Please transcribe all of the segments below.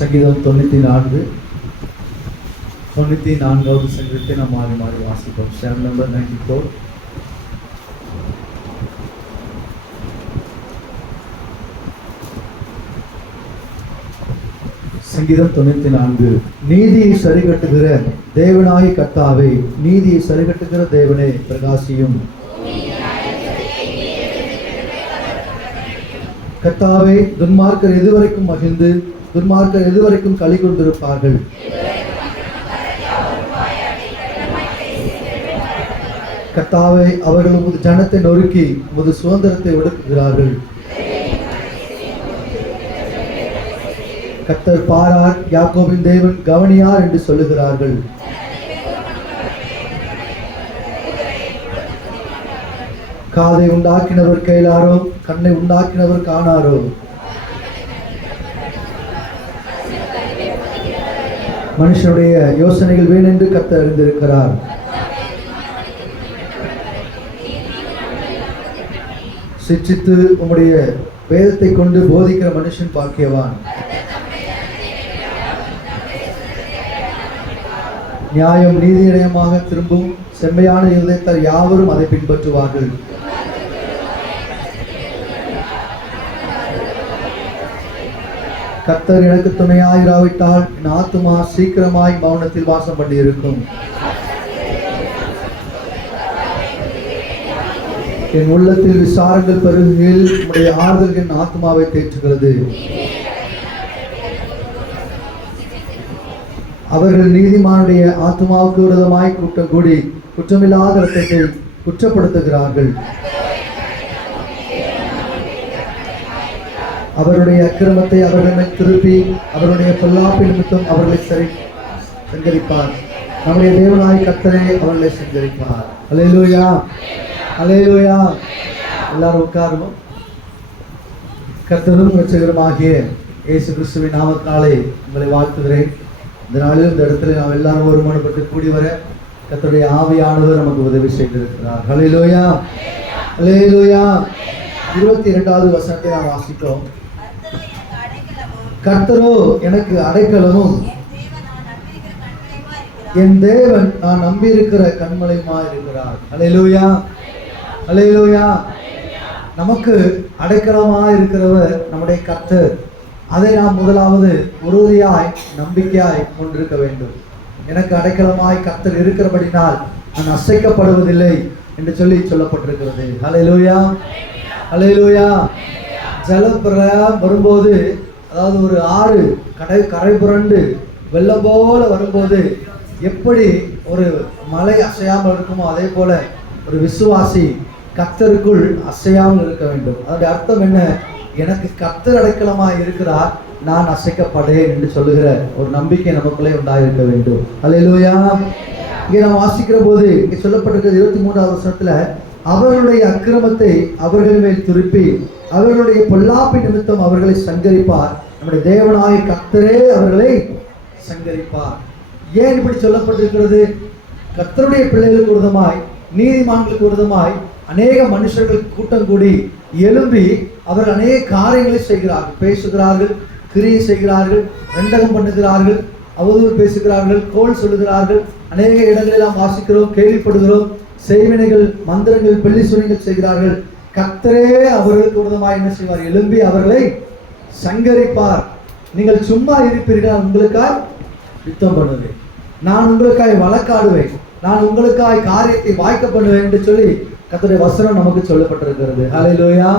சங்கீதம் 94 94வது சங்கீதத்தை நாம் மாறி மாறி வாசிப்போம். Psalm number 94. சங்கீதம் 94. நீதியை சரிகட்டுகிற தேவனாய் கர்த்தாவே, நீதியை சரிகட்டுகிற தேவனே பிரகாசியும். கர்த்தாவே, துன்மார்க்கர் எதுவரைக்கும் மகிழ்ந்து துன்மார்க்கர் எதுவரைக்கும் களி கொண்டிருப்பார்கள்? கர்த்தாவே, அவர்கள் உமது ஜனத்தை நொறுக்கி உமது சுதந்திரத்தை ஒடுக்குகிறார்கள். கர்த்தர் பாரார், யாக்கோபின் தேவன் கவனியார் என்று சொல்லுகிறார்கள். காதை உண்டாக்கினவர் கேளாரோ, கண்ணை உண்டாக்கினவர் காணாரோ? மனுஷனுடைய யோசனைகள் வேணென்று கர்த்தர் அறிந்திருக்கிறார். சிற்றித்து உம்முடைய வேதத்தை கொண்டு போதிக்கிற மனுஷன் பாக்கியவான். நியாயம் நீதியிடயமாக திரும்பும், செம்மையான இருதயத்தால் யாவரும் அதை பின்பற்றுவார்கள். கர்த்தர் எனக்கு துணையாயிராவிட்டால் என் ஆத்துமா சீக்கிரமாய் மௌனத்தில் வாசம் பண்ணி இருக்கும். என் உள்ளத்தில் விசாரங்கள் பெருகையில் உம்முடைய ஆறுதல் என் ஆத்மாவை தேற்றுகிறது. அவர்கள் நீதிமானுடைய ஆத்மாவுக்கு விரோதமாய் கூட்டம் கூடி குற்றமில்லாத இரத்தத்தை குற்றப்படுத்துகிறார்கள். அவருடைய அக்கிரமத்தை அவர்கள் மேல் திருப்பி அவருடைய பொல்லாப்பு நிமித்தம் அவர்களை சங்கரிப்பார். நம்முடைய தேவனாய் கர்த்தரே அவர்களை சங்கரிப்பார். அல்லேலூயா, அல்லேலூயா. எல்லாரும் உட்காருவோம். கர்த்தரும் இரட்சகருமாகிய இயேசு கிறிஸ்துவின் நாமத்தினாலே உங்களை வாழ்த்துகிறேன். இந்த நாளில் இந்த இடத்துல நாம் எல்லாரும் ஒருமனப்பட்டு கூடி வர கர்த்தருடைய ஆவியானவர் நமக்கு உதவி செய்திருக்கிறார். அல்லேலூயா, அல்லேலூயா. 22வது வசனத்தை நாம் வாசித்தோம். கர்த்தரோ எனக்கு அடைக்கலமும் என் தேவன் நான் நம்பியிருக்கிற கன்மலையுமாய் இருக்கிறார். அல்லேலூயா, அல்லேலூயா. நமக்கு அடைக்கலமாய் இருக்கிறவர் நம்முடைய கர்த்தர். அதை நாம் முதலாவது உறுதியாய் நம்பிக்கையாய் கொண்டிருக்க வேண்டும். எனக்கு அடைக்கலமாய் கர்த்தர் இருக்கிறபடினால் நான் அசைக்கப்படுவதில்லை என்று சொல்லப்பட்டிருக்கிறது. அல்லேலூயா, அல்லேலூயா. ஜலப்பிரளயம் வரும்போது, அதாவது ஒரு ஆறு கரை புரண்டு வெள்ளம் போல வரும்போது எப்படி ஒரு மலை அசையாமல் இருக்குமோ அதே போல ஒரு விசுவாசி கர்த்தருக்குள் அசையாமல் இருக்க வேண்டும். அதனுடைய அர்த்தம் என்ன? எனக்கு கர்த்தர் அடைக்கலமாய் இருக்கிறார், நான் அசைக்கப்படேன் என்று சொல்லுகிற ஒரு நம்பிக்கை நமக்குள்ளே உண்டாயிருக்க வேண்டும். அல்லேலூயா. இங்கே நாம் வாசிக்கிற போது இங்கே சொல்லப்பட்டிருக்கிறது 23வது வசனத்துல, அவர்களுடைய அக்கிரமத்தை அவர்கள் மேல் திருப்பி அவர்களுடைய பொல்லாப்பை நிமித்தம் அவர்களை சங்கரிப்பார். நம்முடைய தேவனாய கர்த்தரே அவர்களை சங்கரிப்பார். ஏன் இப்படி சொல்லப்பட்டிருக்கிறது? கர்த்தருடைய பிள்ளைகளுக்கு விரோதமாய், நீதிமான்களுக்கு விரோதமாய் அநேக மனுஷர்கள் கூட்டம் கூடி எழும்பி அவர்கள் அநேக காரியங்களை செய்கிறார்கள், பேசுகிறார்கள், கிரியை செய்கிறார்கள், ரெண்டகம் பண்ணுகிறார்கள், அவதூறு பேசுகிறார்கள், கோல் சொல்லுகிறார்கள். அநேக இடங்களில் நாம் வாசிக்கிறோம், கேள்விப்படுகிறோம். செய்வினைகள், மந்திரங்கள், பெள்ளி சுனிகள் செய்கிறார்கள். கர்த்தரே அவர்களுக்கு விரோதமாய் என்ன செய்வார்? எழும்பி அவர்களை சங்கரிப்பார். நீங்கள் சும்மா இருப்பீர்கள், உங்களுக்காய் யுத்தம் பண்ணுவேன், நான் உங்களுக்காய் வழக்காடுவேன், நான் உங்களுக்காய் காரியத்தை வாய்க்க பண்ணுவேன் என்று சொல்லி கர்த்தருடைய வசனம் நமக்கு சொல்லப்பட்டிருக்கிறது. அல்லேலூயா.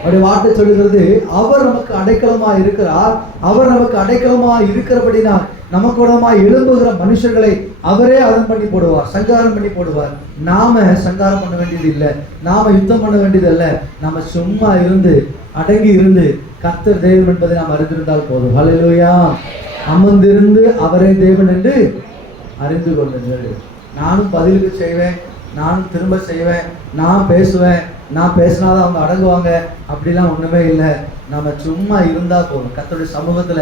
அவருடைய வார்த்தை சொல்லுகிறது, அவர் நமக்கு அடைக்கலமா இருக்கிறார். அவர் நமக்கு அடைக்கலமா இருக்கிறபடினால் நமக்கு விரோதமாய் எழும்புகிற மனுஷர்களை அவரே அதன் பண்ணி போடுவார், சங்காரம் பண்ணி போடுவார். நாம சங்காரம் பண்ண வேண்டியது இல்லை, நாம யுத்தம் பண்ண வேண்டியது அல்ல. நாம சும்மா இருந்து அடங்கி இருந்து கர்த்தர் தேவன் என்பதை நாம் அறிந்திருந்தால் போதும். அல்லேலூயா. அமர்ந்திருந்து அவரே தேவன் என்று அறிந்து கொள்ளுங்கள். நானும் பதிலுக்கு செய்வேன், நானும் திரும்ப செய்வேன், நான் பேசுவேன், நான் பேசினாதான் அவங்க அடங்குவாங்க, அப்படிலாம் ஒண்ணுமே இல்லை. நம்ம சும்மா இருந்தா போதும். கர்த்தருடைய சமூகத்துல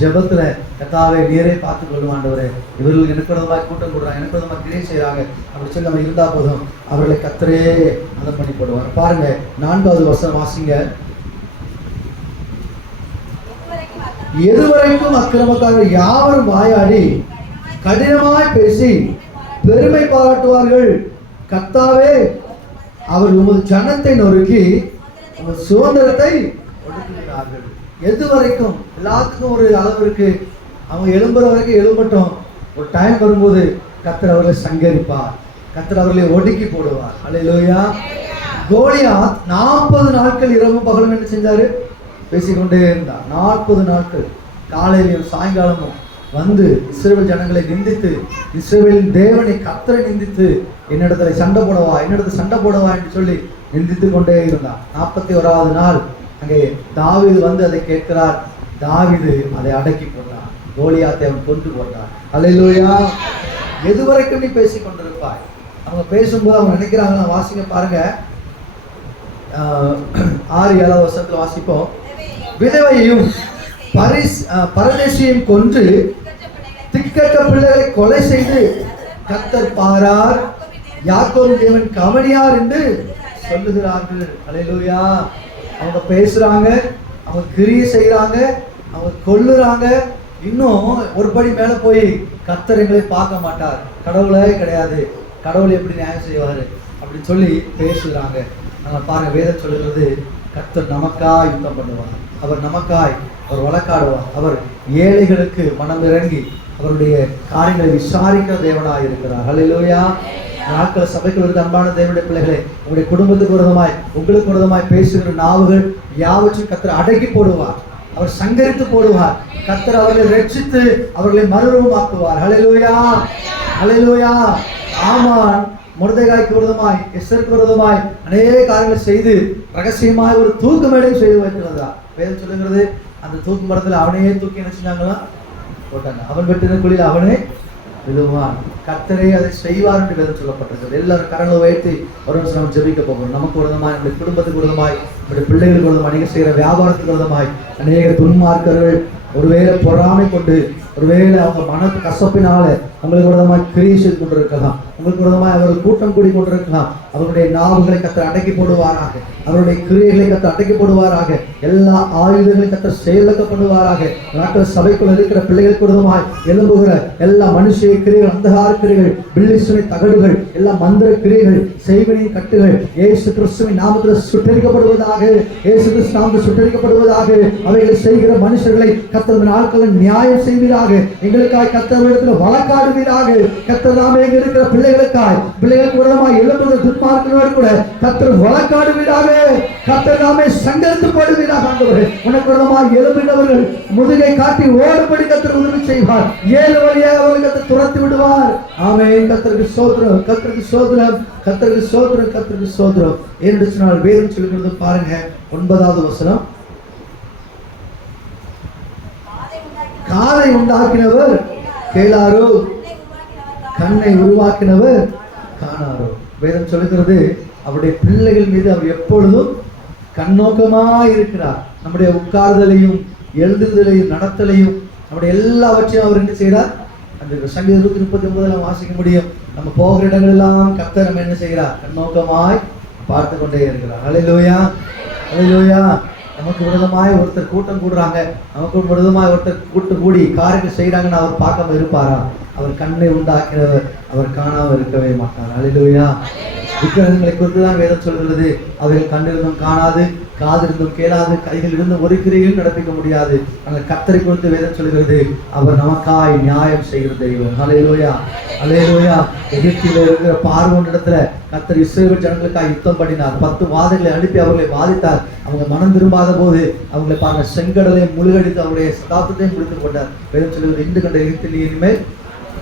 ஜெபத்துல, கர்த்தாவே நீரே பார்த்து கொள்ளுவாண்டவரே, இவர்கள் எனக்கு விரோதமாக கூட்டம் கூடுறாங்க, எனக்கு விரோதமாக கிரியை செய்யறாங்க அப்படி சொல்லி நம்ம இருந்தா போதும், அவர்களை கர்த்தரே அதன் பண்ணி போடுவாங்க. பாருங்க 4வது வசனம் வாசிங்க. எதுவரைக்கும் அக்கிரமக்காரர்கள் யாவரும் வாயாடி கடினமாய் பேசி பெருமை பாராட்டுவார்கள். கர்த்தாவே, அவர் உமது ஜனத்தை நொறுக்கி உமது சுதந்திரத்தை ஒடுக்குகிறார்கள். எது வரைக்கும்? எல்லாத்துக்கும் ஒரு அளவு இருக்கு. அவங்க எழும்புற வரைக்கும் எழும்பட்டும். ஒரு டைம் வரும்போது கர்த்தர் அவர்களை சங்கரிப்பார், கர்த்தர் அவர்களை ஒடுக்கி போடுவார். அல்லேலூயா. கோலியாத் 40 நாட்கள் இரவும் பகலும் என்ன செஞ்சாரு? பேசிக்கொண்டே இருந்தார். 40 நாட்கள் காலையிலும் சாயங்காலமும் வந்து இஸ்ரவேல் ஜனங்களை நிந்தித்து, இஸ்ரவேலின் தேவனை கர்த்தரை நிந்தித்து, என்னிடத்துல சண்டை போடவா, என்னிடத்துல சண்டை போடவா என்று சொல்லி நிந்தித்து கொண்டே இருந்தார். 41வது நாள் அங்கே தாவீது வந்து அதை கேட்கிறார். தாவீது அதை அடக்கி போட்டார். கோலியாத்தை அவன் கொண்டு போட்டார். அல்லேலூயா. எது வரைக்கும் நீ பேசி கொண்டிருப்பாய்? அவங்க பேசும்போது அவங்க நினைக்கிறாங்க. வாசிக்க பாருங்க, 6-7 வருஷத்துல வாசிப்போம். விதவையும் பரதேசியையும் கொன்று திக்கற்ற பிள்ளைகளை கொலை செய்து கர்த்தர் பாரார், யாக்கோபு தேவன் கவனியார் என்று சொல்லுகிறார்கள். அல்லேலூயா. அவங்க பேசுறாங்க, அவங்க கிரியை செய்யறாங்க, அவங்க கொல்லுறாங்க. இன்னும் ஒரு படி மேல போய் கர்த்தர் எங்களை பார்க்க மாட்டார், கடவுளே கிடையாது, கடவுள் எப்படி நியாயம் செய்வாரு அப்படின்னு சொல்லி பேசுகிறாங்க. நம்ம பாருங்க, வேதம் சொல்லுகிறது, கர்த்தர் நமக்காய் யுத்தம் பண்ணுவார், அவர் நமக்காய் அவர் வழக்காடுவார், அவர் ஏழைகளுக்கு மனம் இறங்கி அவருடைய காரியங்களை விசாரிக்கிற தேவனாய் இருக்கிறார். அல்லேலூயா. நாட்கள் சபைக்குள் இருக்க அன்பான தேவனுடைய பிள்ளைகளே, உங்களுடைய குடும்பத்துக்கு விரோதமாய் உங்களுக்கு விரோதமாய் பேசுகிற நாவுகள் யாவற்றையும் கர்த்தர் அடக்கி போடுவார், அவர் சங்கரித்து போடுவார். கர்த்தர் அவர்களை ரட்சித்து அவர்களை மறுரூபமாக்குவார். அல்லேலூயா. அல்லேலூயா. ஆமான் மொர்தெகாய்க்கு விரோதமாய், எஸ்தருக்கு விரோதமாய் அநேக காரியங்களை செய்து ரகசியமாய் ஒரு தூக்கு மேடையும் செய்து வைத்திருந்தார். வேதம் சொல்லுகிறது, அந்த தூக்கு மரத்தில் அவனையே தூக்கி என்ன செஞ்சாங்களா? போட்டாங்க. அவன் வெட்டின குழியில் அவனே விழுவான். கர்த்தரே அதை செய்வார் என்று வேதம் சொல்லப்பட்டிருக்கிறது. எல்லாரும் கரங்களை வைத்து ஒரு நிமிஷம் நம்ம ஜெபிக்க போகிறோம். நமக்கு விரோதமாய், நம்முடைய குடும்பத்துக்கு விரோதமாய், நம்முடைய பிள்ளைகளுக்கு விரோதமாய், அநேக செய்கிற வியாபாரத்துக்கு விரோதமாய் அநேக துன்மார்க்கர்கள் ஒருவேளை பொறாமை கொண்டு, ஒருவேளை அவங்க மன கசப்பினால உங்களுக்கு விரோதமாய் கிரியை செய்து கொண்டிருக்கலாம், உங்களுக்கு விரோதமாய் அவர்கள் கூட்டம் கூடி கொண்டிருக்கலாம். அவருடைய நாவுகளை கர்த்தர் அடக்கி போடுவாராக, அவருடைய கிரியைகளை கர்த்தர் அடக்கி போடுவாராக, எல்லா ஆயுதங்களையும் கர்த்தர் செயலாக்கப்படுவாராக. நாட்கள் சபைக்குள் இருக்கிற பிள்ளைகளுக்கு விரோதமாய் எழும்புகிற எல்லா மனுஷ கிரியைகள், அந்தகார கிரியைகள், பில்லிசுனை தகடுகள், எல்லா மந்திர கிரியைகள், செய்வினை கட்டுகள் இயேசு கிறிஸ்துவின் நாமத்தில் சுட்டரிக்கப்படுவதாக, இயேசு கிறிஸ்து நாமத்தில் சுட்டரிக்கப்படுவதாக. அவைகளை செய்கிற மனுஷர்களை கர்த்தர் நாட்களில் நியாயம் செய்வீராக, எங்களுக்காய் கர்த்தரிடத்தில் வழக்காடுவீராக. கர்த்தர் நாம எங்க இருக்கிற பிள்ளைகளுக்காய், பிள்ளைகளுக்கு விரோதமாய் எழும்புகிற துன்மார்க்கர்களோடு கூட கர்த்தர் வழக்காடுவீராக. கர்த்தர் நாமே சங்கரித்து போடுவீராக. ஆண்டவரே, உனக்கு விரோதமாய் எழும்பினவர்கள் முதுகை காட்டி ஓடும்படி கர்த்தர் உதவி செய்வார். 7 வழியாக அவர்கள் கர்த்தர் துரத்தி விடுவார். ஆமென். கர்த்தருக்கு ஸ்தோத்திரம், கர்த்தருக்கு ஸ்தோத்திரம், கர்த்தருக்கு ஸ்தோத்திரம், கர்த்தருக்கு ஸ்தோத்திரம். என்று சொன்னால் வேதம் சொல்லுகிறது பாருங்க, 9வது வசனம். காதை உண்டாக்கினவர் கேளாரோ, கண்ணை உருவாக்கினவர் காணாரோ. வேதம் சொல்லுகிறது, அவருடைய பிள்ளைகள் மீது அவர் எப்பொழுதும் கண்ணோக்கமாய் இருக்கிறார். நம்முடைய உட்கார்தலையும் எழுதுதலையும் நடத்தலையும் நம்முடைய எல்லாவற்றையும் அவர் என்ன செய்கிறார்? அந்த சங்கீதம் 139 வாசிக்க முடியும். நம்ம போகிற இடங்கள் எல்லாம் கர்த்தர் நம்ம என்ன செய்கிறார்? கண்ணோக்கமாய் பார்த்து கொண்டே இருக்கிறார். அல்லேலூயா. அல்லேலூயா. நமக்கு விரோதமாய் ஒருத்தர் கூட்டம் கூடுறாங்க, நமக்கு விரோதமாய் ஒருத்தர் கூடி காரியங்கள் செய்கிறாங்கன்னு அவர் பார்க்காம இருப்பாரா? அவர் கண்ணை உண்டாக்கிறவர், அவர் காணாமல் இருக்கவே மாட்டார். அல்லேலூயா. விக்கிரகங்களை குறித்து தான் வேதம் சொல்கிறது, அவைகள் கண்ணிருந்தும் காணாது, காதிருந்தும் கேளாது, கைகள் இருந்தும் ஒரு கிரியையும் நடப்பிக்க முடியாது. ஆனால் கர்த்தரை குறித்து வேதம் சொல்கிறது, அவர் நமக்காய் நியாயம் செய்கிற தெய்வம். அல்லேலூயா. அல்லேலூயா. எகிப்தில் இருக்கிற பார்வோன் இடத்துல கர்த்தர் இஸ்ரவேல் ஜனங்களுக்காக யுத்தம் பண்ணினார். 10 வாதைகளை அனுப்பி அவர்களை வாதித்தார். அவங்க மனம் திரும்பாத போது அவங்களை பாருங்க செங்கடலை முழுகடித்து அவருடைய சதாப்தத்தையும் முடித்துக் கொண்டார். வேதம் சொல்கிறது, இந்து கண்ட எகிப்தில் இனிமேல்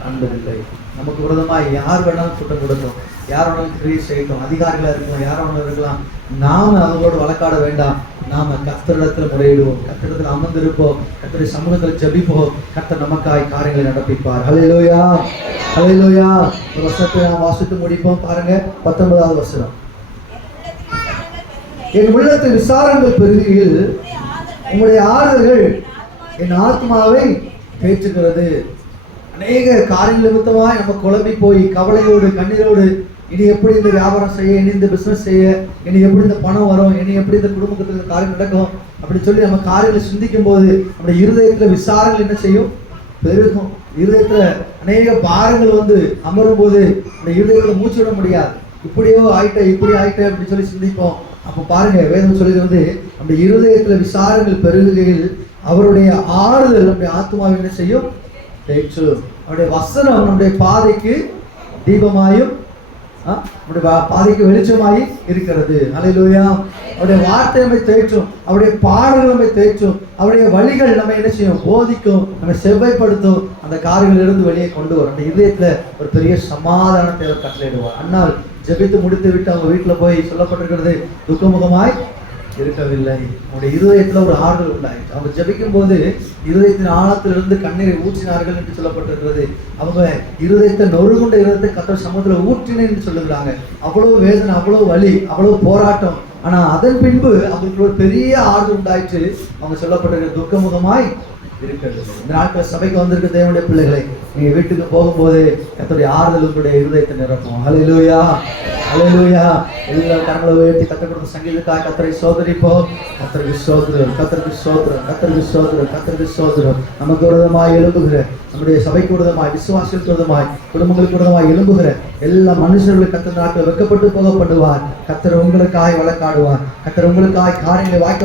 அன்பதில்லை. நமக்கு விரோதமாக யார் வேணாலும் குற்றம் கொடுக்கும், யார் வேணாலும் கிரியை செய்யட்டும், அதிகாரிகளாக இருக்கலாம், யார் வேணாலும் இருக்கலாம். நாம அவங்களோடு வழக்காட வேண்டாம். நாம கர்த்தரிடத்தில் முறையிடுவோம், கர்த்தரிடத்தில் அமர்ந்திருப்போம், கர்த்தருடைய சமூகத்தில் ஜெபிப்போம். கர்த்தர் நமக்காய் காரியங்களை நடப்பிப்பார். அல்லேலூயா. அல்லேலூயா. ஒரு வசனத்தை நாம் வாசித்து முடிப்போம். பாருங்க, 19வது வசனம். என் உள்ளத்தில் விசாரங்கள் பெருகியில் உங்களுடைய ஆறுதல்கள் என் ஆத்மாவை தேற்றுகிறது. அநேக காரியங்கள் நிமித்தமாய் நம்ம குழம்பி போய் கவலையோடு கண்ணீரோடு இனி எப்படி இந்த வியாபாரம் செய்ய, இனி இந்த பிசினஸ் செய்ய, இனி எப்படி இந்த பணம் வரும், இனி எப்படி இந்த குடும்பத்துல இந்த காரியம் நடக்கும் அப்படின்னு சொல்லி நம்ம காரியங்களை சிந்திக்கும் போது நம்முடைய இருதயத்துல விசாரங்கள் என்ன செய்யும்? பெருகும். இருதயத்துல அநேக பாரங்கள் வந்து அமரும் போது நம்ம இருதயத்துல மூச்சு விட முடியாது. இப்படியோ ஆயிட்டேன், இப்படி ஆயிட்டேன் அப்படின்னு சொல்லி சிந்திப்போம். அப்ப பாருங்க, வேதம் சொல்லுகிறது நம்முடைய இருதயத்துல விசாரங்கள் பெருகுகையில் அவருடைய ஆறுதல் நம்முடைய ஆத்மாவை என்ன செய்யும்? தேற்றும். அவருடைய வசனம் நம்முடைய பாதைக்கு தீபமாயும் நம்முடைய பாதைக்கு வெளிச்சமாயி இருக்கிறது. அல்லேலூயா. அவருடைய வார்த்தை நம்மை தேற்றும், அவருடைய பாடல்கள் நம்மை தேற்றும், அவருடைய வழிகள் நம்ம என்ன செய்யும்? போதிக்கும், நம்மை செவ்வாய்ப்படுத்தும், அந்த காரியங்களிலிருந்து வெளியே கொண்டு வரும். அந்த இதயத்துல ஒரு பெரிய சமாதானத்தை அவர் கட்டளையிடுவார். அன்னால் ஜெபித்து முடித்து விட்டு அவங்க வீட்டுல போய் சொல்லப்பட்டிருக்கிறது, துக்கமுகமாய் இருக்கவில்லை. அவருடைய இருதயத்துல ஒரு ஆறுதல் உண்டாயிற்று. அவங்க ஜெபிக்கும் போது இருதயத்தின் ஆழத்திலிருந்து கண்ணீரை ஊற்றினார்கள் என்று சொல்லப்பட்டிருக்கிறது. அவங்க இருதயத்தை நொறுகுண்ட இருதயத்தை கர்த்தர் சமூகத்துல ஊற்றினேன் என்று சொல்லுகிறாங்க. அவ்வளவு வேதனை, அவ்வளவு வலி, அவ்வளவு போராட்டம். ஆனா அதன் பின்பு அவங்களுக்கு ஒரு பெரிய ஆறுதல் உண்டாயிற்று. அவங்க சொல்லப்பட்டிருக்கிற துக்கமுகமாய் இருக்கிறது. இந்த நாட்கள் சபைக்கு வந்திருக்க தேவனுடைய பிள்ளைகளை, நீங்க வீட்டுக்கு போகும்போது கர்த்தருடைய ஆறுதல் உங்களுடைய இருதயத்தை நிரப்பும். ஹல்லேலூயா, ஹல்லேலூயா. எல்லா கரங்களை உயர்த்தி கர்த்தர் கொடுத்த சங்கீதக்காக கர்த்தரை சோதரிப்போம். கர்த்தருக்கு ஸ்தோத்திரம், கர்த்தருக்கு ஸ்தோத்திரம், கர்த்தருக்கு ஸ்தோத்திரம், கர்த்தருக்கு ஸ்தோத்திரம். நமக்கு விரோதமாய் எழும்புகிற, நம்முடைய சபைக்கு விரோதமாய், விசுவாசிகளுக்கு விரோதமாய், குடும்பங்களுக்கு விரோதமாய் எழும்புகிற எல்லா மனுஷர்களுக்கு கர்த்தர் நாட்கள் வெட்கப்பட்டு போகப்படுவார். கர்த்தர் உங்களுக்காய் வழக்காடுவார். கர்த்தர் உங்களுக்காய் காரியங்களை வாய்க்க